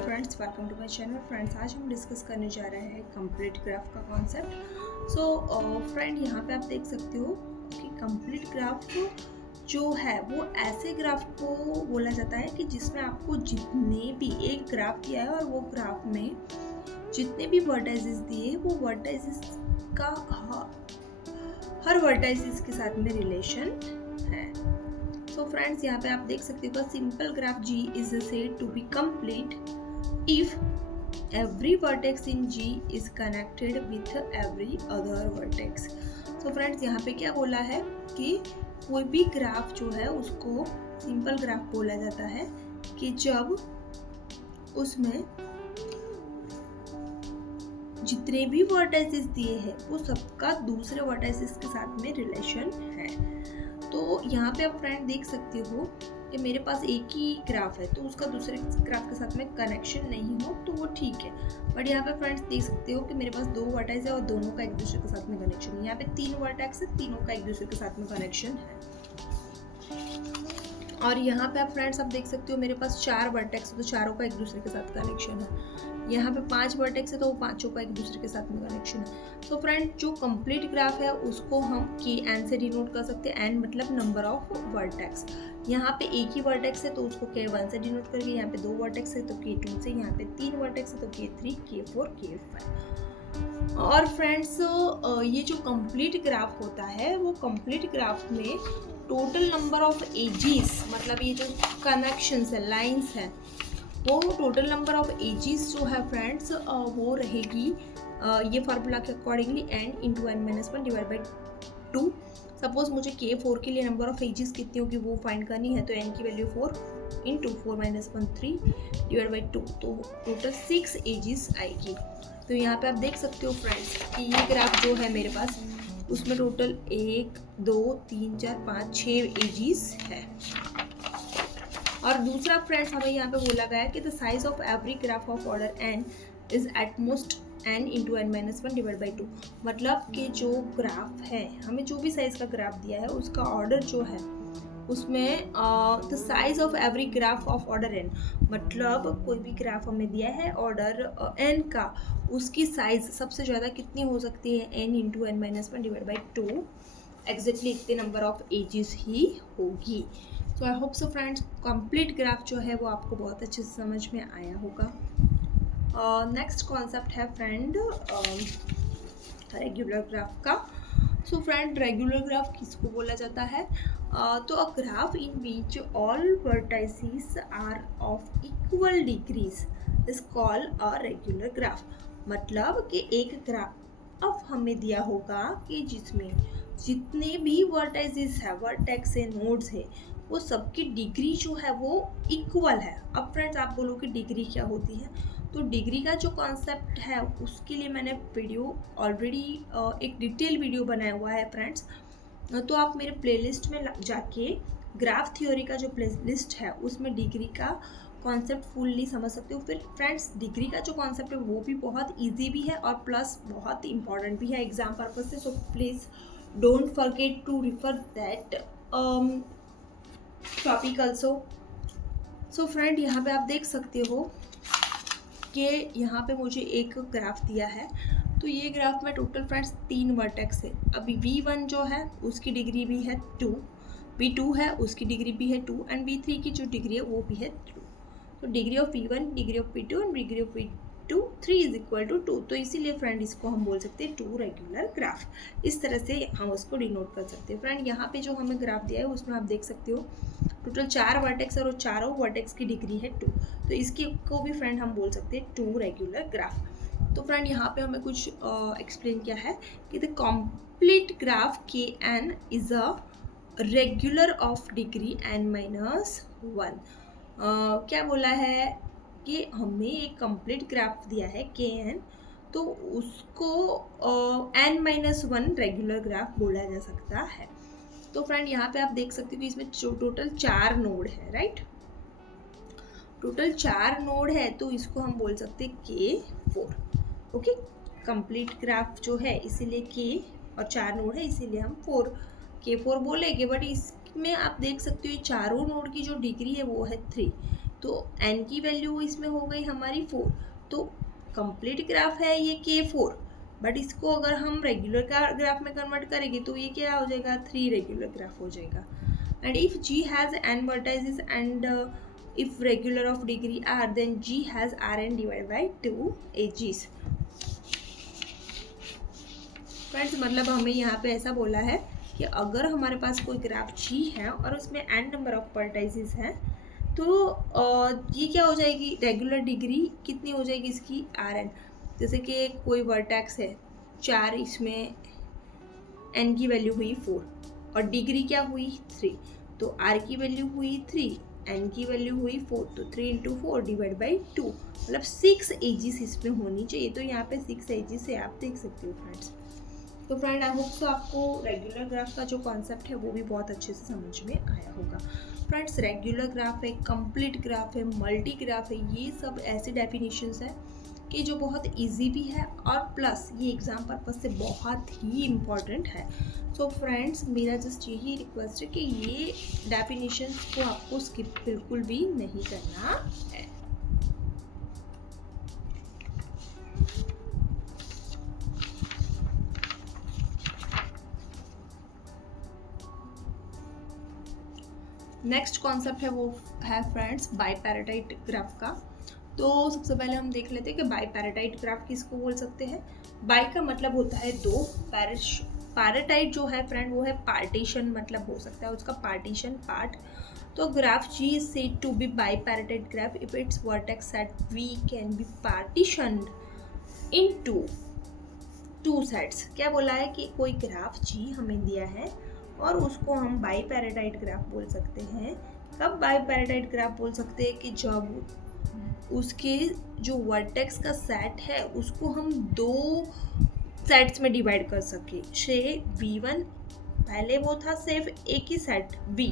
Friends, welcome to my channel. Friends, आज हम discuss करने जा रहे हैं कंप्लीट ग्राफ का कॉन्सेप्ट। फ्रेंड, यहाँ पे आप देख सकते हो कि कंप्लीट ग्राफ जो है वो ऐसे ग्राफ को बोला जाता है कि जिसमें आपको जितने भी एक ग्राफ दिया है और वो ग्राफ में जितने भी वर्टाइसेस दिए वो वर्टाइसेस का हर वर्टाइसेस के साथ में रिलेशन है। So friends, यहाँ पे आप देख सकते हो simple graph G is said to be complete if every vertex in G is connected with every other vertex. So friends, यहाँ पे क्या बोला है कि कोई भी ग्राफ जो है उसको सिंपल ग्राफ बोला जाता है कि जब उसमें जितने भी वर्टाइसेस दिए हैं वो सबका दूसरे वर्टाइसेस के साथ में रिलेशन है। तो यहाँ पे आप फ्रेंड देख सकते हो कि मेरे पास एक ही ग्राफ है तो उसका दूसरे ग्राफ के साथ में कनेक्शन नहीं हो तो वो ठीक है। बट यहाँ पे फ्रेंड्स देख सकते हो कि मेरे पास दो वर्टेक्स है और दोनों का एक दूसरे के साथ में कनेक्शन है। यहाँ पे तीन वर्टेक्स है, तीनों का एक दूसरे के साथ में कनेक्शन है। और यहाँ पे आप फ्रेंड्स आप देख सकते हो मेरे पास चार वर्टेक्स है तो चारों का एक दूसरे के साथ कनेक्शन है। यहाँ पे पांच वर्टेक्स है तो वो पांचों का एक दूसरे के साथ में कनेक्शन है। तो फ्रेंड, जो कंप्लीट ग्राफ है उसको हम Kn से डिनोट कर सकते हैं। n मतलब नंबर ऑफ वर्टेक्स। यहाँ पे एक ही वर्टेक्स है तो उसको K1 से डिनोट करके, यहाँ पे दो वर्टेक्स है तो K2 से, यहाँ पे तीन वर्टेक्स है तो K3, K4, K5। और फ्रेंड्स, ये जो कंप्लीट ग्राफ होता है वो कंप्लीट ग्राफ में टोटल नंबर ऑफ एजेस, मतलब ये जो कनेक्शंस है, लाइंस है, वो टोटल नंबर ऑफ एजेस जो है फ्रेंड्स वो रहेगी ये फार्मूला के accordingly n into n minus one divide by 2। Suppose मुझे K4 के लिए नंबर ऑफ एजेस कितनी होगी वो फाइंड करनी है तो n की value 4 into 4 minus 1 3 divide by 2, तो टोटल 6 एजेस आएगी। तो यहाँ पे आप देख सकते हो फ्रेंड्स कि ये ग्राफ जो है मेरे पास उसमें टोटल 1 2 3 4 5 6 एजेस है। और दूसरा फ्रेंड्स हमें यहाँ पे बोला गया है कि the size of every graph of order n is at most n into n minus one divide by 2। मतलब कि जो ग्राफ है, हमें जो भी साइज का ग्राफ दिया है उसका ऑर्डर जो है उसमें the size of every graph of order n, मतलब कोई भी ग्राफ हमें दिया है ऑर्डर n का, उसकी साइज सबसे ज़्यादा कितनी हो सकती है n into n minus one divide by 2। Exactly इतने नंबर ऑफ एजेस ही होगी। तो आई hope so friends complete graph जो है वो आपको बहुत अच्छे से समझ में आया होगा। नेक्स्ट कॉन्सेप्ट है फ्रेंड रेगुलर ग्राफ का। सो फ्रेंड, रेगुलर ग्राफ किसको बोला जाता है? तो a graph in which all vertices are of equal degrees is called a regular graph. मतलब कि एक ग्राफ हमें दिया होगा कि जिसमें जितने भी वर्टाइसेस है, वर्टेक्स है, नोड्स है, वो सबकी डिग्री जो है वो इक्वल है। अब फ्रेंड्स आप बोलो कि डिग्री क्या होती है, तो डिग्री का जो कॉन्सेप्ट है उसके लिए मैंने वीडियो ऑलरेडी एक डिटेल वीडियो बनाया हुआ है फ्रेंड्स। तो आप मेरे प्लेलिस्ट में जाके ग्राफ थ्योरी का जो प्लेलिस्ट है उसमें डिग्री का कॉन्सेप्ट फुल्ली समझ सकते हो। फिर फ्रेंड्स डिग्री का जो कॉन्सेप्ट है वो भी बहुत ईजी भी है और प्लस बहुत इंपॉर्टेंट भी है एग्जाम पर्पज से। So please don't forget to refer that topic also. So friend, यहाँ पे आप देख सकते हो कि यहाँ पे मुझे एक ग्राफ दिया है तो ये ग्राफ में टोटल फ्रेंड्स 3 वर्टेक्स है। अभी V1 जो है उसकी डिग्री भी है 2, V2 है उसकी डिग्री भी है 2 एंड V3 की जो डिग्री है वो भी है 2। तो degree of V1, degree of V2 and degree of V2 3 is equal to 2। तो इसीलिए फ्रेंड इसको हम बोल सकते हैं 2 रेगुलर ग्राफ। इस तरह से हम उसको डिनोट कर सकते हैं। फ्रेंड यहाँ पे जो हमें ग्राफ दिया है उसमें आप देख सकते हो टोटल 4 वर्टेक्स और चारों वर्टेक्स की डिग्री है 2, तो इसकी को भी फ्रेंड हम बोल सकते हैं 2 रेगुलर ग्राफ। तो फ्रेंड यहाँ पे हमें कुछ एक्सप्लेन किया है कि the complete graph Kn is a regular of degree n minus 1। क्या बोला है कि हमें एक कंप्लीट ग्राफ दिया है Kn, तो उसको n माइनस 1 रेगुलर ग्राफ बोला जा सकता है। तो फ्रेंड यहाँ पे आप देख सकते हो कि इसमें टोटल 4 नोड है, राइट? टोटल 4 नोड है तो इसको हम बोल सकते हैं K4। ओके, कंप्लीट ग्राफ जो है इसीलिए K और 4 नोड है इसीलिए हम K4 बोलेंगे। बट इसमें आप देख सकते हो ये चारों नोड की जो डिग्री है वो है 3। तो n की वैल्यू इसमें हो गई हमारी 4। तो कंप्लीट ग्राफ है ये K4, बट इसको अगर हम रेगुलर ग्राफ में कन्वर्ट करेंगे तो ये क्या हो जाएगा, 3 रेगुलर ग्राफ हो जाएगा। And if G has n vertices and if regular of degree r, then G has Rn divided by 2 edges। Friends मतलब हमें यहाँ पे ऐसा बोला है कि अगर हमारे पास कोई ग्राफ G है और उसमें n नंबर ऑफ वर्टाइसेस हैं तो ये क्या हो जाएगी, रेगुलर डिग्री कितनी हो जाएगी इसकी, Rn। जैसे कि कोई वर्टेक्स है 4, इसमें n की वैल्यू हुई 4 और डिग्री क्या हुई 3, तो r की वैल्यू हुई 3, n की वैल्यू हुई 4, तो 3 × 4 डिवाइड बाई 2, मतलब 6 एजिस इसमें होनी चाहिए। तो यहाँ पे 6 एजिस है, आप देख सकते हो फ्रेंड्स। तो फ्रेंड आई होप सो आपको रेगुलर ग्राफ का जो कॉन्सेप्ट है वो भी बहुत अच्छे से समझ में आया होगा। फ्रेंड्स रेगुलर ग्राफ है, कंप्लीट ग्राफ है, मल्टी ग्राफ है, ये सब ऐसे डेफिनेशंस है कि जो बहुत इजी भी है और प्लस ये एग्ज़ाम पर्पस से बहुत ही इम्पॉर्टेंट है। सो फ्रेंड्स मेरा जस्ट यही रिक्वेस्ट है कि ये डेफिनेशंस को आपको स्किप बिल्कुल भी नहीं करना है। नेक्स्ट कॉन्सेप्ट है वो है फ्रेंड्स बाईपैराटाइट ग्राफ का। तो सबसे पहले हम देख लेते हैं कि बाईपैराटाइट ग्राफ किसको बोल सकते हैं। बाई का मतलब होता है दो, पैराटाइट जो है फ्रेंड वो है पार्टीशन, मतलब हो सकता है उसका पार्टीशन पार्ट। तो graph G is said to be bipartite graph if its vertex at V can be partitioned into two sets। क्या बोला है कि कोई ग्राफ G हमें दिया है और उसको हम बाईपैराटाइट ग्राफ बोल सकते हैं। कब बाईपैराटाइट ग्राफ बोल सकते हैं कि जब उसके जो वर्टेक्स का सेट है उसको हम दो सेट्स में डिवाइड कर सके। से V1 पहले वो था सिर्फ एक ही सेट V,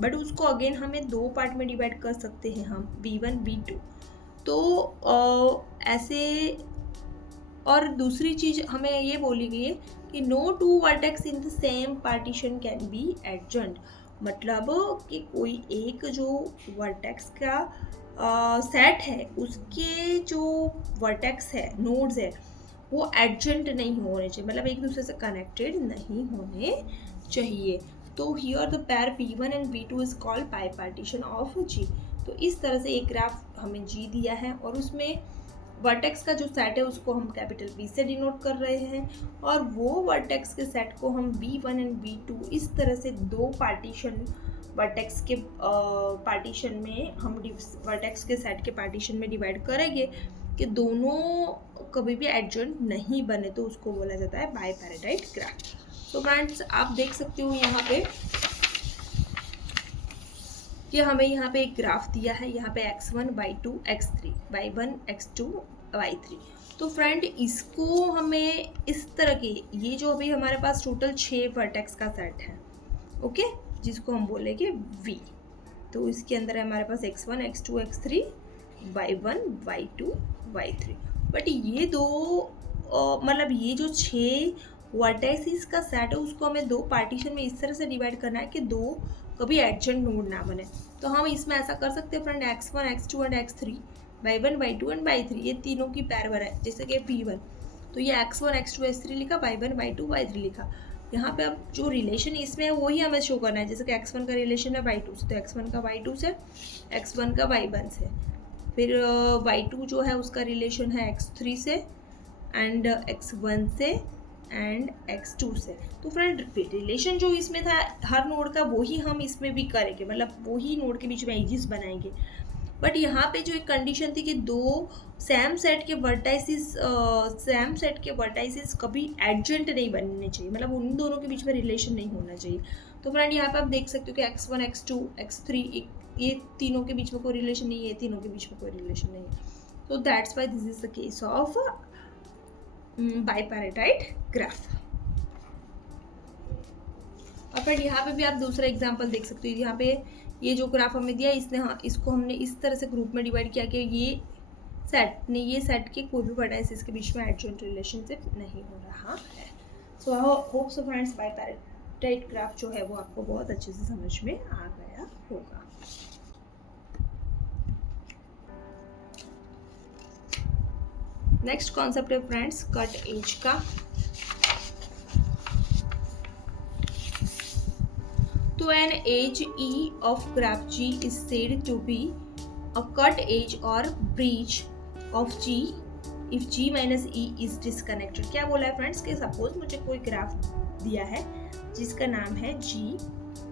बट उसको अगेन हमें दो पार्ट में डिवाइड कर सकते हैं हम V1 V2। तो ऐसे, और दूसरी चीज़ हमें ये बोली गई है कि no two vertex in the same partition can be adjoint, मतलब कि कोई एक जो वर्टेक्स का सेट है उसके जो वर्टेक्स है, नोड्स है, वो एडजॉइंट नहीं होने चाहिए, मतलब एक दूसरे से कनेक्टेड नहीं होने चाहिए। तो here the pair P1 and P2 is called bipartition of G। तो इस तरह से एक ग्राफ हमें G दिया है और उसमें वर्टेक्स का जो सेट है उसको हम कैपिटल B से डिनोट कर रहे हैं और वो वर्टेक्स के सेट को हम B1 एंड B2 इस तरह से दो पार्टीशन वर्टेक्स के पार्टीशन में हम वर्टेक्स के सेट के पार्टीशन में डिवाइड करेंगे कि दोनों कभी भी एडजॉइंट नहीं बने, तो उसको बोला जाता है बाईपैराटाइट ग्राफ। तो फ्रेंड्स आप देख सकते हो यहाँ पे कि हमें यहाँ पे एक ग्राफ दिया है, यहाँ पे x1 y2 x3 y1 x2 y3। तो फ्रेंड इसको हमें इस तरह के, ये जो अभी हमारे पास टोटल 6 वर्टेक्स का सेट है, ओके, जिसको हम बोलेंगे V। तो इसके अंदर है हमारे पास x1 x2 x3 y1 y2 y3। But ये दो मतलब ये जो 6 वर्टेक्स का सेट है उसको हमें दो पार्टीशन में इस तरह से डिवाइड करना है कि दो कभी एडजॉइंट नोड ना बने। तो हम इसमें ऐसा कर सकते हैं friend, x1 x2 and x3 y1 y2 and y3 ये तीनों की पैर है, जैसे कि P1, तो ये x1 x2 x3 लिखा, y1 y2 y3 लिखा। यहाँ पे अब जो रिलेशन इसमें है वही हमें शो करना है, जैसे कि x1 का रिलेशन है y2 से, तो x1 का y2 से, x1 का y1 से, फिर y2 जो है उसका रिलेशन है x3 से एंड x1 से एंड x2 से। तो फ्रेंड रिलेशन जो इसमें था हर नोड का वही हम इसमें भी करेंगे, मतलब वही नोड के बीच में एजिस बनाएंगे। बट यहाँ पे जो एक कंडीशन थी कि दो सेम सेट के वर्टाइसिस कभी एडजॉइंट नहीं बनने चाहिए, मतलब उन दोनों के बीच में रिलेशन नहीं होना चाहिए। तो फ्रेंड यहाँ पे आप देख सकते हो कि x1 x2 x3 ये तीनों के बीच में कोई रिलेशन नहीं है, तीनों के बीच में कोई रिलेशन नहीं है। तो that's why this is the case of bipartite graph. और फिर यहाँ पे भी आप दूसरा एग्जांपल देख सकते हो, यहाँ पे ये जो ग्राफ हमें दिया इसको हमने इस तरह से ग्रुप में डिवाइड किया कि ये सेट के कोई भी वर्टाइसिस के बीच में एडजॉइंट रिलेशनशिप नहीं हो रहा है। So I hope so friends bipartite graph जो है वो आपको बहुत अच्छे से समझ में आ गया होगा। नेक्स्ट कॉन्सेप्ट है फ्रेंड्स कट एज का। तो an edge e of graph G is said to be a cut edge और bridge of G if G minus e is disconnected. क्या बोला है फ्रेंड्स कि सपोज मुझे कोई ग्राफ दिया है जिसका नाम है जी,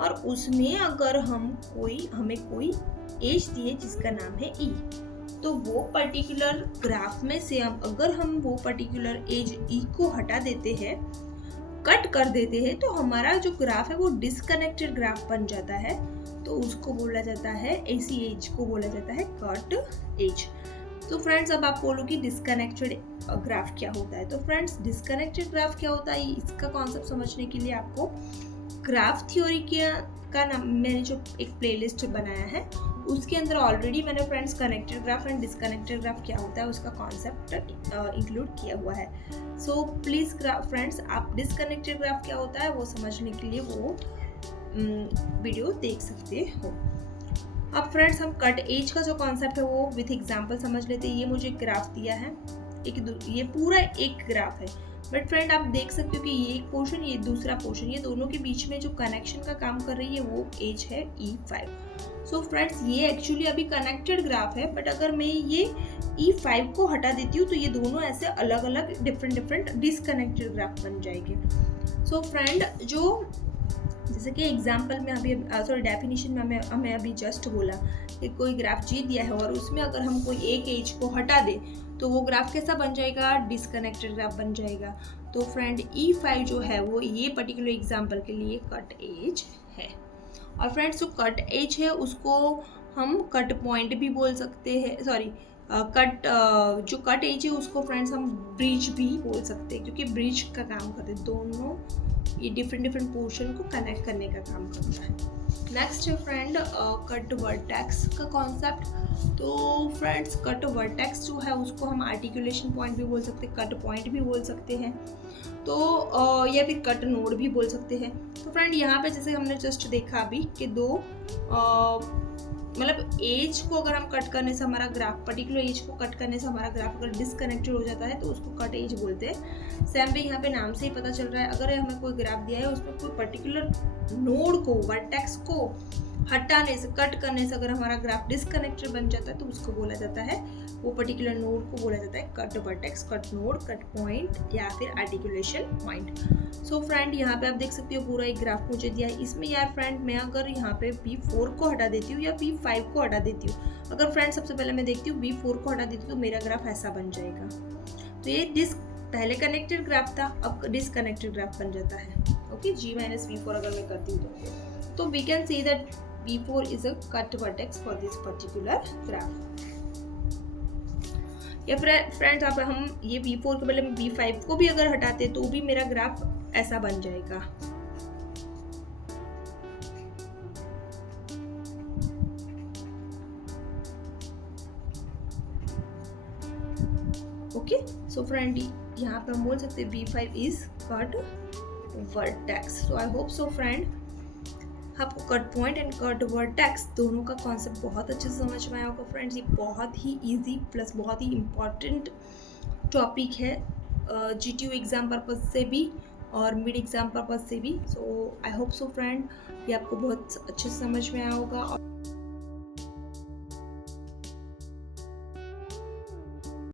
और उसमें अगर हमें कोई एज दिए जिसका नाम है ई, तो वो पर्टिकुलर ग्राफ में से अगर हम वो पर्टिकुलर एज ई को हटा देते हैं, कट कर देते हैं, तो हमारा जो ग्राफ है वो डिसकनेक्टेड ग्राफ बन जाता है। तो उसको बोला जाता है, ऐसी एज को बोला जाता है कट एज। तो फ्रेंड्स अब आप बोलोगे डिसकनेक्टेड ग्राफ क्या होता है। तो फ्रेंड्स डिसकनेक्टेड ग्राफ क्या होता है, इसका कॉन्सेप्ट समझने के लिए आपको ग्राफ थ्योरी का नाम मैंने जो एक प्लेलिस्ट बनाया है उसके अंदर ऑलरेडी मैंने friends connected graph and disconnected graph क्या होता है उसका कॉन्सेप्ट इंक्लूड किया हुआ है। सो प्लीज़ फ्रेंड्स आप डिसकनेक्टेड ग्राफ क्या होता है वो समझने के लिए वो वीडियो देख सकते हो। अब फ्रेंड्स हम कट एज का जो कॉन्सेप्ट है वो विथ एग्जांपल समझ लेते हैं। ये मुझे ग्राफ दिया है, ये पूरा एक ग्राफ है, बट फ्रेंड आप देख सकते हो कि ये एक पोर्शन, ये दूसरा पोर्शन, ये दोनों के बीच में जो कनेक्शन का काम कर रही है वो एज है E5। सो फ्रेंड्स ये एक्चुअली अभी कनेक्टेड ग्राफ है, बट अगर मैं ये E5 को हटा देती हूँ तो ये दोनों ऐसे अलग अलग डिफरेंट डिसकनेक्टेड ग्राफ बन जाएंगे। सो फ्रेंड जो जैसे कि एग्जाम्पल में अभी डेफिनेशन में हमें अभी जस्ट बोला कि कोई ग्राफ जी दिया है और उसमें अगर हम कोई एक एज को हटा दे तो वो ग्राफ कैसा बन जाएगा, डिसकनेक्टेड ग्राफ बन जाएगा। तो फ्रेंड E5 जो है वो ये पर्टिकुलर एग्जाम्पल के लिए कट एज है। और फ्रेंड्स जो कट एज है उसको हम कट पॉइंट भी बोल सकते हैं, जो कट एज है उसको फ्रेंड्स हम ब्रिज भी बोल सकते हैं, क्योंकि ब्रिज का काम करते हैं, दोनों ये डिफरेंट पोर्शन को कनेक्ट करने का काम करता है। नेक्स्ट है फ्रेंड कट वर्टेक्स का कॉन्सेप्ट। तो फ्रेंड्स कट वर्टेक्स जो है उसको हम आर्टिकुलेशन पॉइंट भी बोल सकते हैं, कट पॉइंट भी बोल सकते हैं, तो या फिर कट नोड भी बोल सकते हैं। तो फ्रेंड यहाँ पे जैसे हमने जस्ट देखा अभी कि दो मतलब एज को अगर हम कट करने से हमारा ग्राफ, पर्टिकुलर एज को कट करने से हमारा ग्राफ अगर डिसकनेक्टेड हो जाता है तो उसको कट एज बोलते हैं। सेम भी यहाँ पे नाम से ही पता चल रहा है, अगर हमें कोई ग्राफ दिया है उसमें कोई पर्टिकुलर नोड को, वर्टेक्स को हटाने से, कट करने से अगर हमारा ग्राफ डिसकनेक्टेड बन जाता है तो उसको बोला जाता है, वो पर्टिकुलर नोड को बोला जाता है cut vertex, cut node, cut point या फिर आर्टिकुलेशन पॉइंट। सो फ्रेंड यहाँ पे आप देख सकते हो पूरा एक ग्राफ मुझे दिया है। इसमें यार फ्रेंड मैं अगर यहाँ पे B4 को हटा देती हूँ या B5 को हटा देती हूँ, अगर फ्रेंड सबसे पहले मैं देखती हूँ B4 को हटा देती हूँ तो मेरा ग्राफ ऐसा बन जाएगा। तो ये पहले कनेक्टेड ग्राफ था, अब डिसकनेक्टेड ग्राफ बन जाता है। ओके, G माइनस B4 अगर मैं करती हूँ तो we can see that B4 is a cut vertex for this particular graph। या फ्रेंड्स अब हम ये B4 के बदले में B5 को भी अगर हटाते तो भी मेरा ग्राफ ऐसा बन जाएगा। ओके, सो फ्रेंड यहाँ पे हम बोल सकते हैं B5 is cut vertex। So I hope so friend आपको cut point and cut vertex दोनों का कॉन्सेप्ट बहुत अच्छे से समझ में आया होगा। फ्रेंड्स ये बहुत ही इजी प्लस बहुत ही इम्पॉर्टेंट टॉपिक है GTU एग्ज़ाम पर्पज़ से भी और मिड एग्ज़ाम पर्पज़ से भी। सो आई होप सो फ्रेंड ये आपको बहुत अच्छे से समझ में आया होगा।